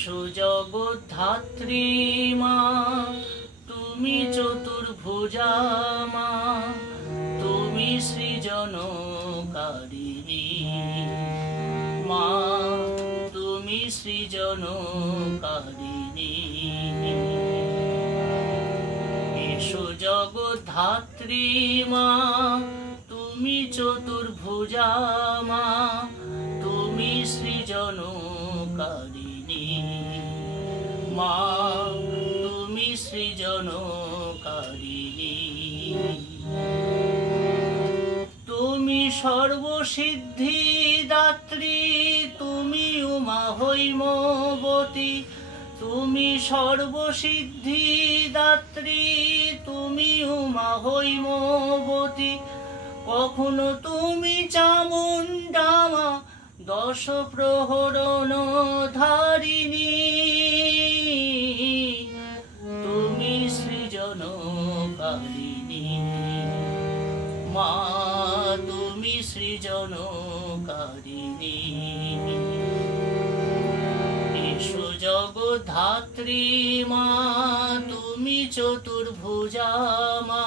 সুজগদ্ধাত্রী মা তুমি চতুর্ভুজা মা, তুমি সৃজনকারিণী মা, তুমি সৃজনকারিণী। সুজগদ্ধাত্রী মা তুমি চতুর্ভুজা মা, তুমি সৃজনকারিণী মা, তুমি সৃজনকারিণী। তুমি সর্বসিদ্ধি দাত্রী, তুমি উমা হৈমবতী, তুমি সর্বসিদ্ধি দাত্রী, তুমি উমা হৈমবতী। কখনো তুমি চামুণ্ডা মা, দশ প্রহরণ ধারিণী, তুমি সৃজনকারিণী মা, তুমি সৃজনকারিণী। সুজগদ্ধাত্রী মা তুমি চতুর্ভুজা মা,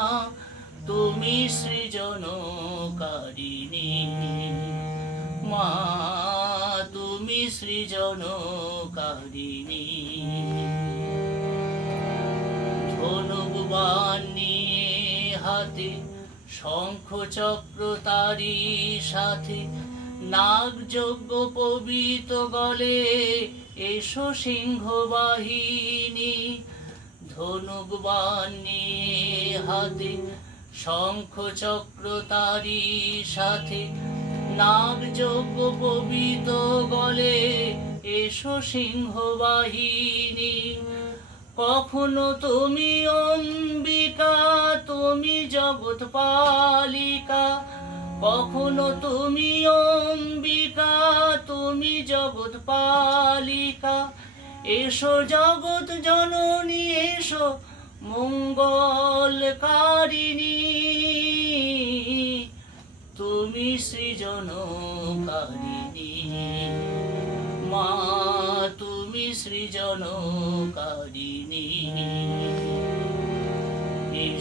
তুমি সৃজনকারিণী মা, তুমি সৃজনকারিণী। ধনুক বাণ নিয়ে হাতে, শঙ্খ চক্র তারি সাথে, নাগযজ্ঞ পবিত গলে, এসো সিংহ বাহিনী। ধনুক বাণ নিয়ে হাতে, শঙ্খ চক্র তারি সাথে, নাগযজ্ঞ পবিত গলে, এসো সিংহ বাহিনী। কখনো তুমি অম্বিকা, তুমি জগৎপালিকা, কখনো তুমি অম্বিকা, তুমি জগৎপালিকা। এসো জগৎ জননী, এসো মঙ্গলকারিণী, তুমি সৃজনকারিণী মা, তুমি সৃজনকারিণী।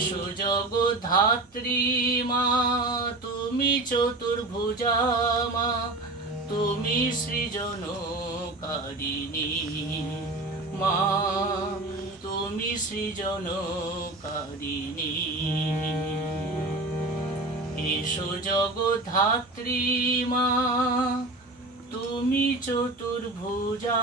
সুজগদ্ধাত্রী মা তুমি চতুর্ভুজা মা, তুমি সৃজনকারিণী মা, তুমি সৃজনকারিণী। সুজগদ্ধাত্রী মা তুমি চতুর্ভুজা